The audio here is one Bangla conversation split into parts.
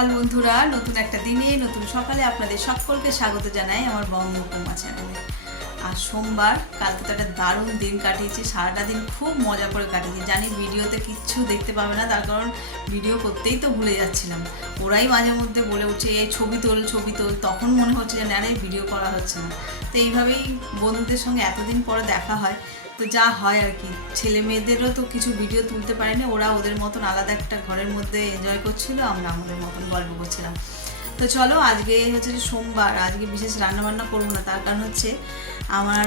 সকাল বন্ধুরা, নতুন একটা দিনে নতুন সকালে আপনাদের সকলকে স্বাগত জানাই আমার বঙ্গকুমা চ্যানেলে। আর সোমবার, কালকে তো একটা দারুণ দিন কাটিয়েছি, সারাটা দিন খুব মজা করে কাটিয়েছি। জানি ভিডিওতে কিচ্ছু দেখতে পাবে না, তার কারণ ভিডিও করতেই তো ভুলে যাচ্ছিলাম। ওরাই মাঝে মধ্যে বলে উঠছে এই ছবি তোল ছবি তোল, তখন মনে হচ্ছে যে না রে ভিডিও করা হচ্ছে না। তো এইভাবেই বন্ধুদের সঙ্গে এতদিন পরে দেখা হয়, তো যা হয় আর কি। ছেলে মেয়েদেরও তো কিছু ভিডিও তুলতে পারেনি, ওরা ওদের মতন আলাদা একটা ঘরের মধ্যে এনজয় করছিল, আমরা আমাদের মতন গল্প করছিলাম। তো চলো, আজকে হচ্ছে সোমবার, আজকে বিশেষ রান্নাবান্না করবো না, তার কারণ হচ্ছে আমার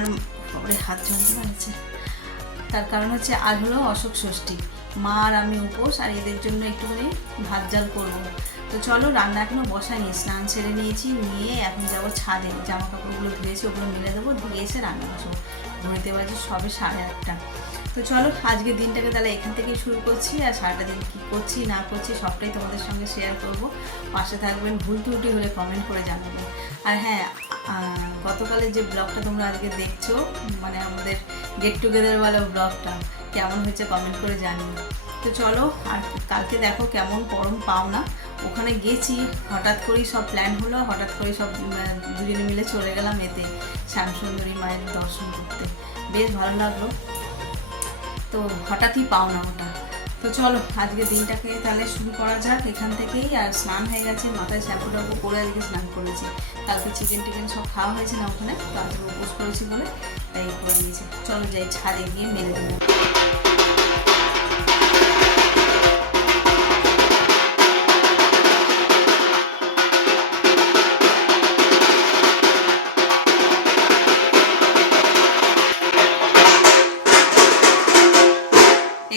হাত যন্ত্রণা হচ্ছে। তার কারণ হচ্ছে আজ হলো অশোক ষষ্ঠী, মা আর আমি উপোস, আর এদের জন্য একটুখানি ভাত জাল করবো। তো চলো, রান্না এখনও বসাইনি, স্নান সেরে নিয়েছি, নিয়ে এখন যাবো ছাদে, জামা কাপড়গুলো ধুয়েছি ওগুলো মেলে দেবো, ধুয়ে এসে রান্না বসাবো। ঘুরতে বাজে সবে 8:30। তো চলো, আজকের দিনটাকে তাহলে এখান থেকেই শুরু করছি, আর সারাটা দিন কী করছি না করছি সবটাই তোমাদের সঙ্গে শেয়ার করব। পাশে থাকবেন, ভুল ত্রুটি হলে কমেন্ট করে জানাবেন। আর হ্যাঁ, গতকালের যে ব্লগটা তোমরা আজকে দেখছো, মানে আমাদের গেট টুগেদারওয়ালা ব্লগটা কেমন হয়েছে কমেন্ট করে জানিও। তো চলো, আর কালকে দেখো কেমন পরম পাওনা, ওখানে গেছি, হঠাৎ করেই সব প্ল্যান হলো, হঠাৎ করে সব দুজনে মিলে চলে গেলাম এতে শ্যামসুন্দরী মায়ের দর্শন করতে, বেশ ভালো লাগলো। তো হঠাৎই পাওনা ওটা। তো চলো, আজকে দিনটাকে তাহলে শুরু করা যাক এখান থেকেই। আর স্নান হয়ে গেছে, মাথায় শ্যাম্পু ট্যাম্পু করে আজকে স্নান করেছি। কালকে চিকেন টিকেন সব খাওয়া হয়েছে না ওখানে, তো আজকে উপোস করেছি বলে তাই করে নিয়েছি। চলো যাই ছাদে গিয়ে মেলে দেবো।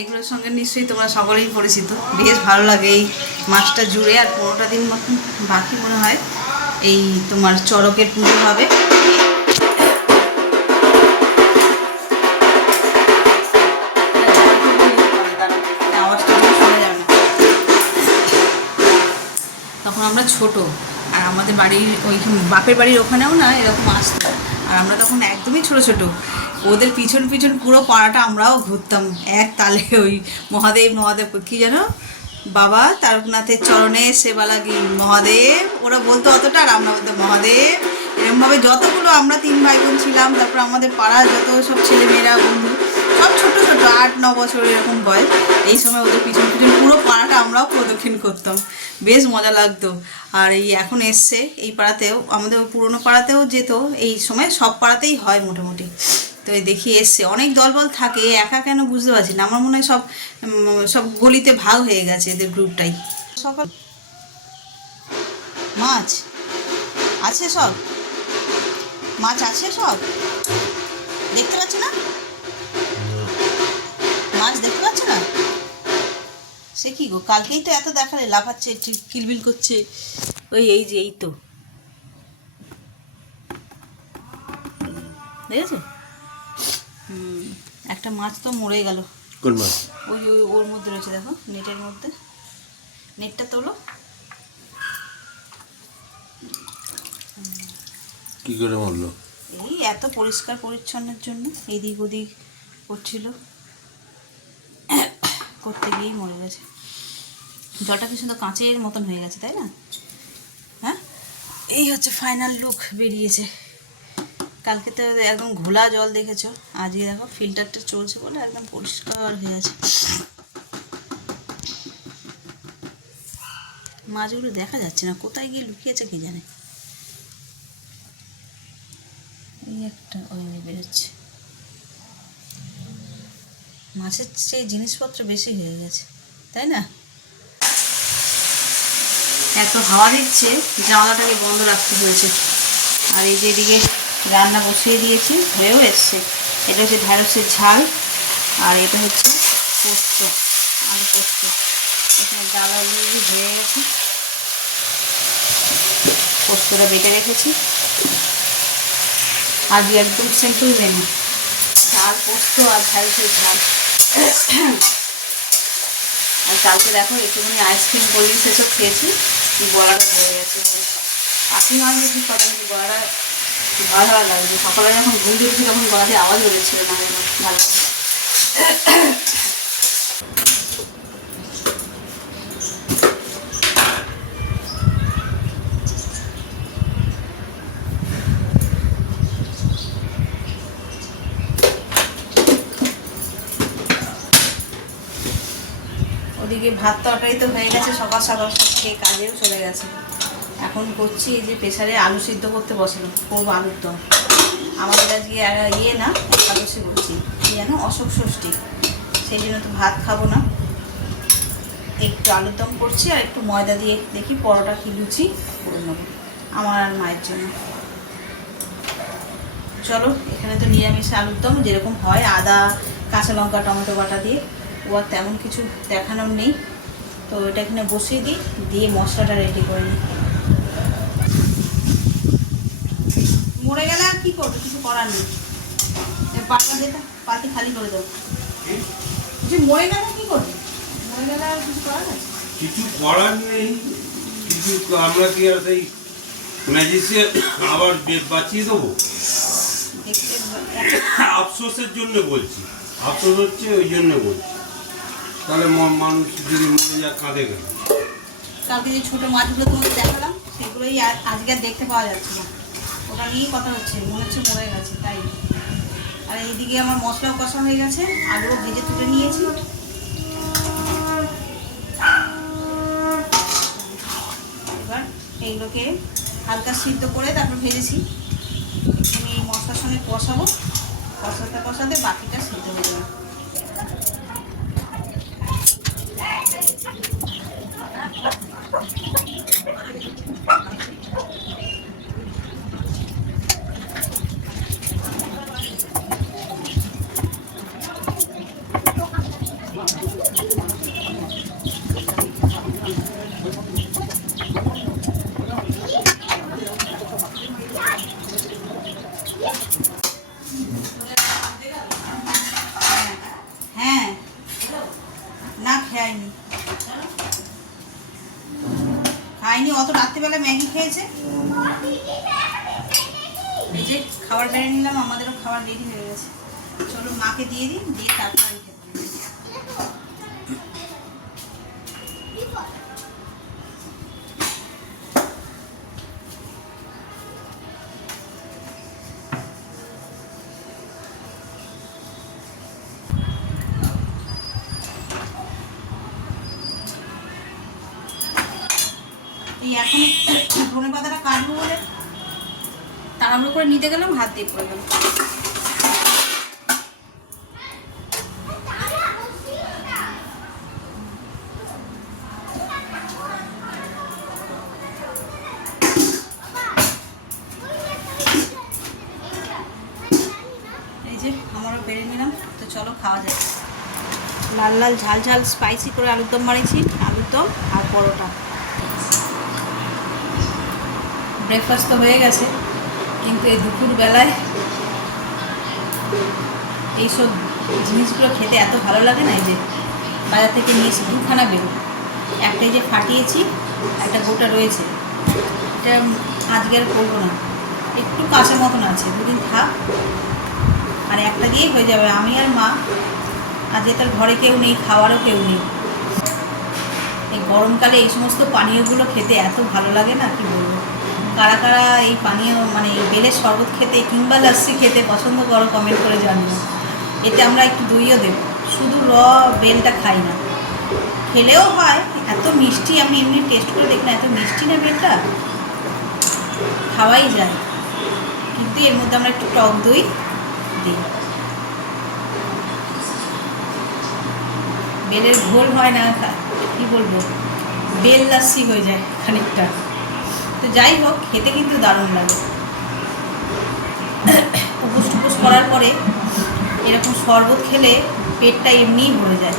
এগুলোর সঙ্গে নিশ্চয়ই তোমরা সকলেই পরিচিত, বেশ ভালো লাগে এই মাসটা জুড়ে। আর 15টা দিন মতন বাকি মনে হয়, এই তোমার চড়কের পুজো হবে। তখন আমরা ছোট, আর আমাদের বাড়ির ওই বাপের বাড়ির ওখানেও না এরকম আসতো, আর আমরা তখন একদমই ছোট ছোট। ওদের পিছন পিছন পুরো পাড়াটা আমরাও ঘুরতাম এক তালে। ওই মহাদেব মহাদেব কী যেন, বাবা তারকনাথের চরণে সেবা লাগি মহাদেব, ওরা বলতো অতটা, আর আমরা বলতাম মহাদেব। এরকমভাবে যতগুলো আমরা 3 ভাই বোন ছিলাম, তারপর আমাদের পাড়ার যত সব ছেলেমেয়েরা বন্ধু সব ছোটো ছোটো 8-9 বছর এরকম বয়স, এই সময় ওদের পিছন পিছন পুরো পাড়াটা আমরাও প্রদক্ষিণ করতাম, বেশ মজা লাগতো। আর এই এখন এসছে এই পাড়াতেও, আমাদের ওই পুরোনো পাড়াতেও যেত, এই সময় সব পাড়াতেই হয় মোটামুটি। তো এই দেখি এসছে, অনেক দলবল থাকে, একা কেন বুঝতে পারছি না। আমার মনে হয় সব সব গলিতে ভাগ হয়ে গেছে এদের গ্রুপটাই। সকাল মাছ আছে, সব মাছ আছে, সব দেখতে পাচ্ছ না, মাছ দেখতে পাচ্ছ না। সে কি গো, কালকেই তো এত দেখালে, লাফাচ্ছে কিলবিল করছে। ওই এই যে এই তো দেখেছো, একটা মাছ তো মরে গেল। কোন মাছ? ওই ওই ওর মধ্যে রয়েছে, দেখো নেটের মধ্যে, নেটটা তোলো। কি করে মরলো? এই এত পরিষ্কার পরিচ্ছন্নের জন্য এদিক ওদিক করছিল, করতে গিয়েই মরে গেছে। জলটা কি সুন্দর কাঁচের মতন হয়ে গেছে, তাই না? হ্যাঁ, এই হচ্ছে ফাইনাল লুক বেরিয়েছে। কালকে তো একদম ঘোলা জল দেখেছো, আজকে দেখো ফিল্টারটা চলছে বলে একদম পরিষ্কার হয়ে আছে। মাছগুলো দেখা যাচ্ছে না, কোথায় গিয়ে লুকিয়েছে কে জানে। এই একটা ওই বেরোচ্ছে, মাছের চেয়ে জিনিসপত্র বেশি হয়ে গেছে, তাই না? এত হাওয়া দিচ্ছে, জানলাটাকে বন্ধ রাখতে হয়েছে। আর এই যে এদিকে রান্না বসিয়ে দিয়েছি, হয়েও এসছে। এটা হচ্ছে ঢ্যাঁড়সের ঝাল, আর এটা হচ্ছে পোস্ত, আলু পোস্ত। এখানে ডাল আলু ধুয়ে গেছি, পোস্তটা বেটে রেখেছি। আজকে একদম সিম্পল মেনু, ঝাল পোস্ত আর ঢ্যাঁড়সের ঝাল। আর কালকে দেখো একটুখানি আইসক্রিম কোল্ড ড্রিঙ্কস এসব খেয়েছি, গলাটা ধরে গেছে। পাখি হয়নি ঠিক কথা, কিন্তু গলাটা ভালো ভালো লাগছে। সকালে যখন ঘুম দিয়েছি তখন গলাতে আওয়াজ বেরোচ্ছিল না, ভালো। ওদিকে ভাত তরকারি তো হয়ে গেছে, সকাল সকাল সব খেয়ে কাজেও চলে গেছে। এখন করছি এই যে প্রেসারে আলু সিদ্ধ করতে বসালো, করবো আলুর দম। আমাদের আজকে ইয়ে না, একাদশী করছি, কি যেন অশোক ষষ্ঠী, সেই জন্য তো ভাত খাবো না। একটু আলুর দম করছি আর একটু ময়দা দিয়ে দেখি পরোটা কি লুচি করে নেবো আমার আর মায়ের জন্য। চলো, এখানে তো নিরামিষ আলুর দম যেরকম হয়, আদা কাঁচা লঙ্কা টমেটো বাটা দিয়ে, ও আর তেমন কিছু দেখানোর নেই। তো এটা এখানে বসিয়ে দিই, দিয়ে মশলাটা রেডি করে নিই। মরে গেলে আর কী করবো, কিছু করার নেই। পাটা যেটা পাতি খালি করে দেবো, যে মরে গেলে কী করবো, মরে গেলে আর কিছু করার আছে? কিছু করার নেই, কিছু আমরা কি আর সেই ম্যাজিসে আবার বাঁচিয়ে দেবো? আফসোসের জন্য বলছি, আফসোস হচ্ছে ওই জন্য বলছি। তাহলে মানুষ যদি মরে যা কাঁদে গেল। কালকে যে ছোটো মাছগুলো তোমাকে দেখালাম, সেগুলোই আজকে আর দেখতে পাওয়া যাচ্ছে না। ওটা নিয়েই কথা হচ্ছে, মনে হচ্ছে মরে গেছে তাই। আর এইদিকে আমার মশলাও কষা হয়ে গেছে, আলুও ভেজে তুলে নিয়েছি। এবার এইগুলোকে হালকা সিদ্ধ করে তারপর ভেজেছি, আমি এই মশলার সঙ্গে কষাবো, কষাতে কষাতে বাকিটা সিদ্ধ হয়ে যাবে। হ্যাঁ, না খাইনি, অত রাত্রিবেলা ম্যাগি খেয়েছে। এই যে খাবার বেড়ে নিলাম, আমাদেরও খাবার রেডি হয়ে গেছে। চলো মাকে দিয়ে দিই, দিয়ে তারপর আমি খেতে। এই এখন ধনে পাতাটা কাটবো বলে তাড়াহুড়ো করে নিতে গেলাম, হাত দিয়ে পড়ে গেল। এই যে আমারও বেড়ে নিলাম, তো চলো খাওয়া যায়। লাল লাল ঝাল ঝাল স্পাইসি করে আলুর দম বানিয়েছি, আলুর দম আর পরোটা। ব্রেকফাস্ট তো হয়ে গেছে, কিন্তু এই দুপুরবেলায় এইসব জিনিসগুলো খেতে এত ভালো লাগে না। এই যে বাজার থেকে নিয়ে এসে দুখানা বেরো, একটাই যে ফাটিয়েছি, একটা গোটা রয়েছে, এটা আজকে আর করবো না, একটু কাঁচা মতন আছে, দুদিন থাক, আর একটা দিয়েই হয়ে যাবে। আমি আর মা, আজকে তার ঘরে কেউ নেই, খাওয়ারও কেউ নেই। এই গরমকালে এই সমস্ত পানীয়গুলো খেতে এত ভালো লাগে না, কি বলবো। কারা কারা এই পানীয় মানে বেলের শরবত খেতে কিংবা লাস্সি খেতে পছন্দ করো, কমেন্ট করে জানিও। এতে আমরা একটু দইও দেবো, শুধু বেলটা খাই না, খেলেও হয়। এত মিষ্টি, আমি এমনি টেস্ট করে দেখলাম, এত মিষ্টি না বেলটা, খাওয়াই যায়। কিন্তু এর মধ্যে আমরা একটু টক দই দিই। বেলের ঘোল হয় না, কি বলবো, বেল লাস্সি হয়ে যায় খানিকটা। তো যাই হোক, খেতে কিন্তু দারুণ লাগে। উপোস টুপোস করার পরে এরকম শরবত খেলে পেটটা এমনিই ভরে যায়।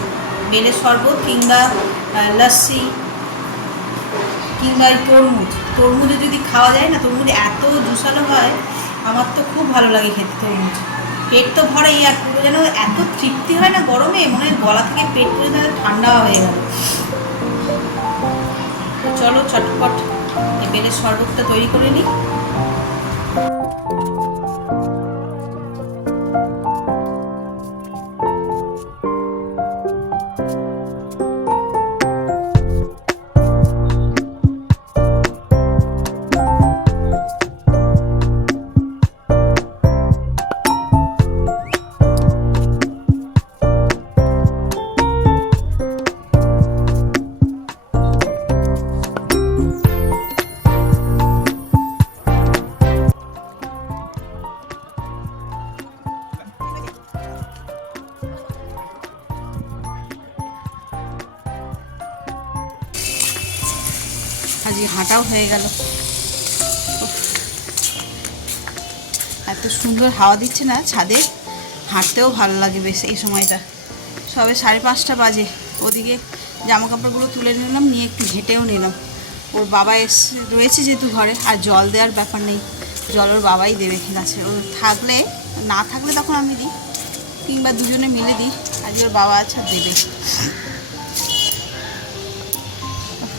বেলের শরবত কিংবা লাস্সি কিংবা তরমুজে যদি খাওয়া যায় না, তরমুজ এত জুসালো হয়, আমার তো খুব ভালো লাগে খেতে তরমুজ। পেট তো ভরেই, আর পুরো যেন এত তৃপ্তি হয় না গরমে, মনে হয় গলা থেকে পেট পুরো যেন ঠান্ডা হয়ে গেল। তো চলো চটপট এই বেলের শরবতটা তৈরি করে নিই। আজকে হাঁটাও হয়ে গেল। এত সুন্দর হাওয়া দিচ্ছে না ছাদে, হাঁটতেও ভালো লাগে বেশ এই সময়টা। সবে 5:30 বাজে। ওদিকে জামা কাপড়গুলো তুলে নিলাম, নিয়ে একটু হেঁটেও নিলাম। ওর বাবা রয়েছে যেহেতু ঘরে, আর জল দেওয়ার ব্যাপার নেই, জল ওর বাবাই দেবে গাছে। ও থাকলে, না থাকলে তখন আমি দিই, কিংবা দুজনে মিলে দিই। আজকে ওর বাবা আছে, দেবে।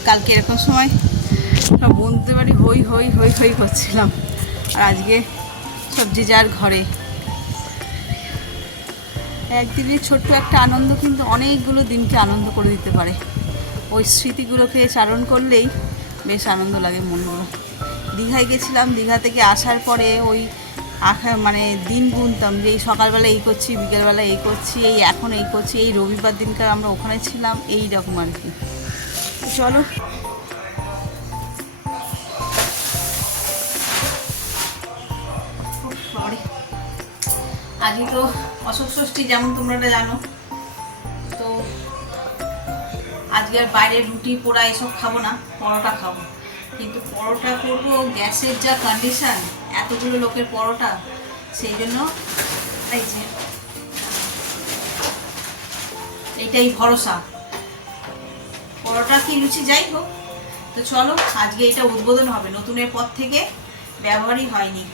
কালকে এরকম সময় সব বন্ধুদের বাড়ি হই হই হই হই করছিলাম, আর আজকে সব যে যার ঘরে। একদিনের ছোট্ট একটা আনন্দ কিন্তু অনেকগুলো দিনকে আনন্দ করে দিতে পারে। ওই স্মৃতিগুলোকে চারণ করলেই বেশ আনন্দ লাগে মনগুলো। দীঘায় গেছিলাম, দীঘা থেকে আসার পরে ওই মানে দিন গুনতাম যে এই সকালবেলা এই করছি, বিকেলবেলা এই করছি, এই এখন এই করছি, এই রবিবার দিনকার আমরা ওখানে ছিলাম, এই রকম আর কি। চলো আজকে তো অশোক ষষ্ঠী, যেমন তোমরা জানো। তো আজকে আর বাইরে রুটি পোড়া এসব খাবো না, পরোটা খাবো। কিন্তু পরোটা করবো, গ্যাসের যা কন্ডিশন, এতগুলো লোকের পরোটা, সেই জন্য এই যে এইটাই ভরসা, পরোটা কি লুচি যাই হোক। তো চলো আজকে এটা উদ্বোধন হবে, নতুনের পর থেকে ব্যবহারই হয়নি।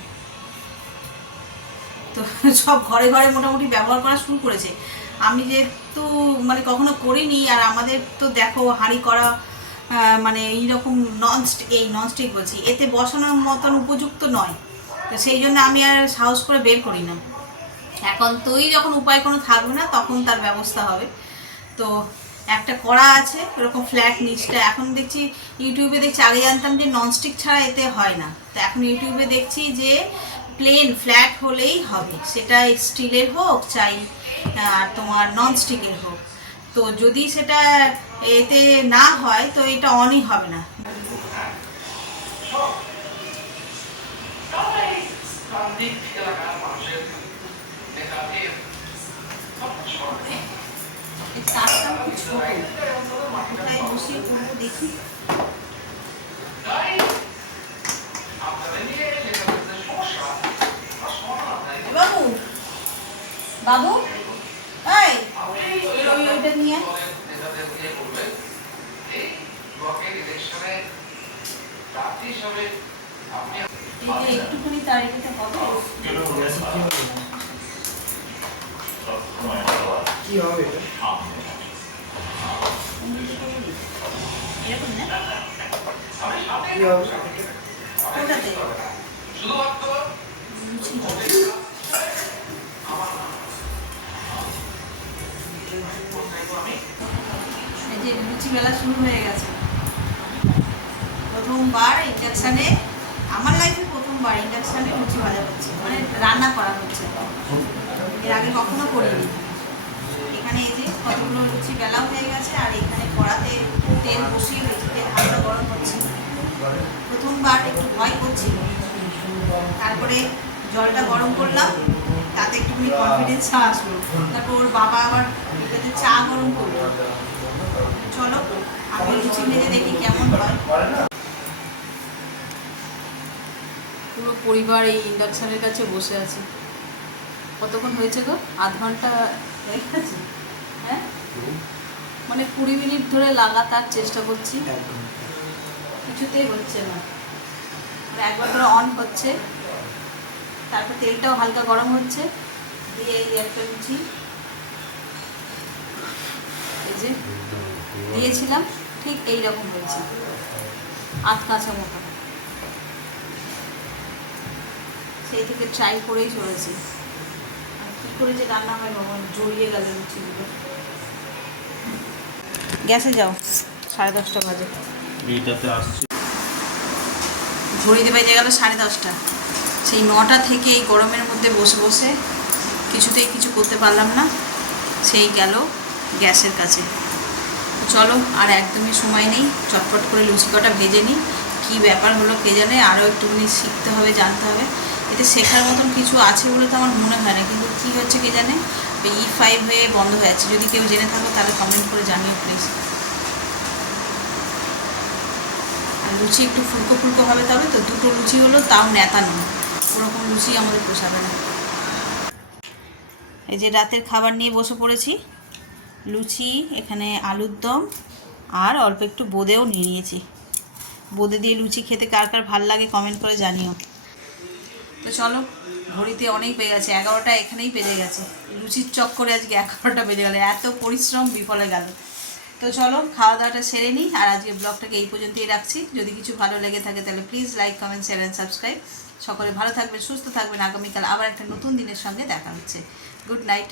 তো সব ঘরে ঘরে মোটামুটি ব্যবহার করা শুরু করেছে। আমি যেহেতু মানে কখনো করিনি, আর আমাদের তো দেখো হাঁড়ি করা মানে এইরকম ননস্টিক বলছি, এতে বসানোর মতন উপযুক্ত নয়। তো সেই জন্য আমি আর সাহস করে বের করি না। এখন তোই যখন উপায় কোনো থাকবে না, তখন তার ব্যবস্থা হবে। তো একটা কড়া আছে এরকম ফ্ল্যাট নিচটা, এখন দেখছি ইউটিউবে দেখছি, আগে জানতাম যে ননস্টিক ছাড়া এতে হয় না, তো এখন ইউটিউবে দেখছি যে প্লেন ফ্ল্যাট হলেই হবে, সেটা স্টিলের হোক চাই তোমার ননস্টিকের হোক। তো যদি সেটা এতে না হয় তো এটা অনই হবে না। দেখি বাবু, বাবু ওইটা নিয়ে একটুখানি তারিখটা কত কি হবে এরকম না কি হবে ওটাতে যে লুচি বেলা শুরু হয়ে গেছে। প্রথমবার ইন্ডাকশানে, আমার লাইফে প্রথমবার ইন্ডাকশানে লুচি ভাজা হচ্ছে, মানে রান্না করা হচ্ছে। এর আগে কখনো করিনি। এখানে এই যে কতগুলো লুচি বেলাও হয়ে গেছে, আর এখানে কড়াতে তেল বসিয়ে দিয়েছি, তেল হালকা গরম হচ্ছে। প্রথমবার একটু ভয় করছিল, তারপরে জলটা গরম করলাম, তাতে একটুখানি কনফিডেন্স আসলো। তারপর ওর বাবা আবার এটাতে চা গরম করলো। চলো আমি লুচি ভেজে দেখি কেমন হয়। পুরো পরিবার এই ইন্ডাকশানের কাছে বসে আছে। কতক্ষণ হয়েছে গো? আধ ঘন্টা হয়ে গেছে। হ্যাঁ, মানে 20 মিনিট ধরে লাগাতার চেষ্টা করছি, কিছুতেই হচ্ছে না। একবার করে অন হচ্ছে, তারপর তেলটাও হালকা গরম হচ্ছে, দিয়ে এই একটা লুচি এই যে দিয়েছিলাম, ঠিক এই রকম হয়েছে, আধ কাঁচা মতো। সেই থেকে ট্রাই করেই চলেছি। আর কী করে যে রান্না হয় বাবা, জড়িয়ে গেল লুচিগুলো। গ্যাসে যাও, 10:30 বাজে। এইটাতে আসছে ঘড়িতে বেজে গেল 10:30। সেই 9টা থেকে এই গরমের মধ্যে বসে বসে কিছুতেই কিছু করতে পারলাম না, সেই গেল গ্যাসের কাছে। চলো আর একদমই সময় নেই, চটপট করে লুচি কটা ভেজে নিই। কী ব্যাপার হলো কে জানে, আরও একটুখানি শিখতে হবে, জানতে হবে। এতে শেখার মতন কিছু আছে বলে তো আমার মনে হয় না, কিন্তু কী হচ্ছে কে জানে, E5 হয়ে বন্ধ হয়ে যাচ্ছে। যদি কেউ জেনে থাকো তাহলে কমেন্ট করে জানিও প্লিজ। লুচি একটু ফুলকো ফুলকো হবে, তবে তো দুটো লুচি হলো তাও নেতা নয়, ওরকম লুচি আমাদের পোষাবে না। এই যে রাতের খাবার নিয়ে বসে পড়েছি, লুচি, এখানে আলুর দম আর অল্প একটু বোঁদেও নিয়ে নিয়েছি। বোঁদে দিয়ে লুচি খেতে কার কার ভাল লাগে কমেন্ট করে জানিও। তো চলো, ঘড়িতে অনেক বেজে গেছে, 11টা এখানেই বেজে গেছে, লুচির চক্করে আজকে 11টা বেজে গেল, এত পরিশ্রম বিফলে গেল। তো চলো খাওয়া দাওয়াটা সেরে নিই, আর আজকে ব্লগটাকে এই পর্যন্তই রাখছি। যদি কিছু ভালো লেগে থাকে তাহলে please like, comment, share and subscribe. সকলে ভালো থাকবেন, সুস্থ থাকবেন। আগামীকাল আবার একটা নতুন দিনের সঙ্গে দেখা হচ্ছে। Good night.